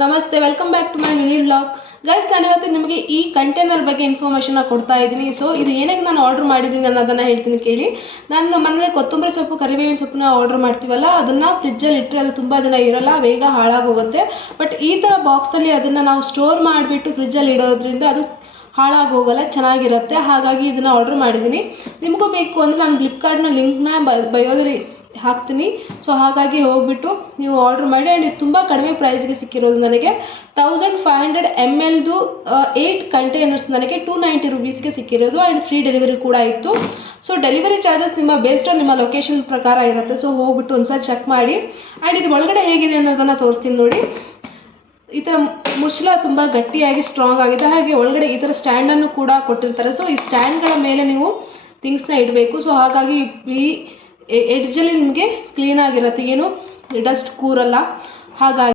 ನಮಸ್ತೆ, welcome back to my mini vlog. Guys, ನಾನು ಇವತ್ತು ನಿಮಗೆ ಈ ಕಂಟೈನರ್ ಬಗ್ಗೆ ಇನ್ಫಾರ್ಮೇಷನ್ ಕೊಡ್ತಾ ಇದ್ದೀನಿ. ಸೊ ಇದು ಏನಕ್ಕೆ ನಾನು ಆರ್ಡರ್ ಮಾಡಿದ್ದೀನಿ ಅನ್ನೋದನ್ನು ಹೇಳ್ತೀನಿ ಕೇಳಿ. ನಾನು ಮನೇಲಿ ಕೊತ್ತಂಬರಿ ಸೊಪ್ಪು, ಕರಿಬೇವಿನ ಸೊಪ್ಪನ್ನ ಆರ್ಡರ್ ಮಾಡ್ತೀವಲ್ಲ, ಅದನ್ನು ಫ್ರಿಜ್ಜಲ್ಲಿ ಇಟ್ಟರೆ ಅದು ತುಂಬ ದಿನ ಇರೋಲ್ಲ, ಬೇಗ ಹಾಳಾಗೋಗುತ್ತೆ. ಬಟ್ ಈ ಥರ ಬಾಕ್ಸಲ್ಲಿ ಅದನ್ನು ನಾವು ಸ್ಟೋರ್ ಮಾಡಿಬಿಟ್ಟು ಫ್ರಿಜ್ಜಲ್ಲಿ ಇಡೋದ್ರಿಂದ ಅದು ಹಾಳಾಗೋಗಲ್ಲ, ಚೆನ್ನಾಗಿರುತ್ತೆ. ಹಾಗಾಗಿ ಇದನ್ನು ಆರ್ಡರ್ ಮಾಡಿದ್ದೀನಿ. ನಿಮಗೂ ಬೇಕು ಅಂದರೆ ನಾನು ಫ್ಲಿಪ್ಕಾರ್ಟ್ನ ಲಿಂಕ್ನ ಬಯೋದಲ್ಲಿ ಹಾಕ್ತೀನಿ. ಸೊ ಹಾಗಾಗಿ ಹೋಗ್ಬಿಟ್ಟು ನೀವು ಆರ್ಡರ್ ಮಾಡಿ. ಆ್ಯಂಡ್ ಇದು ತುಂಬ ಕಡಿಮೆ ಪ್ರೈಸ್ಗೆ ಸಿಕ್ಕಿರೋದು. ನನಗೆ 1500 ml 8 ಕಂಟೈನರ್ಸ್ ನನಗೆ 290 ರುಪೀಸ್ಗೆ ಸಿಕ್ಕಿರೋದು. ಆ್ಯಂಡ್ ಫ್ರೀ ಡೆಲಿವರಿ ಕೂಡ ಇತ್ತು. ಸೊ ಡೆಲಿವರಿ ಚಾರ್ಜಸ್ ನಿಮ್ಮ ಬೇಸ್ಡ್ ಆನ್ ನಿಮ್ಮ ಲೊಕೇಶನ್ ಪ್ರಕಾರ ಇರುತ್ತೆ. ಸೊ ಹೋಗ್ಬಿಟ್ಟು ಒಂದ್ಸಲ ಚೆಕ್ ಮಾಡಿ. ಆ್ಯಂಡ್ ಇದು ಒಳಗಡೆ ಹೇಗಿದೆ ಅನ್ನೋದನ್ನು ತೋರಿಸ್ತೀನಿ ನೋಡಿ. ಈ ಥರ ಮುಚ್ಚಳ ತುಂಬ ಗಟ್ಟಿಯಾಗಿ ಸ್ಟ್ರಾಂಗ್ ಆಗಿದೆ. ಹಾಗೆ ಒಳಗಡೆ ಈ ಥರ ಸ್ಟ್ಯಾಂಡನ್ನು ಕೂಡ ಕೊಟ್ಟಿರ್ತಾರೆ. ಸೊ ಈ ಸ್ಟ್ಯಾಂಡ್ಗಳ ಮೇಲೆ ನೀವು ಥಿಂಗ್ಸ್ನ ಇಡಬೇಕು. ಸೊ ಹಾಗಾಗಿ ಈ ಎಡ್ಜಲ್ಲಿ ನಿಮಗೆ ಕ್ಲೀನಾಗಿರುತ್ತೆ, ಏನು ಡಸ್ಟ್ ಕೂರಲ್ಲ. ಹಾಗಾಗಿ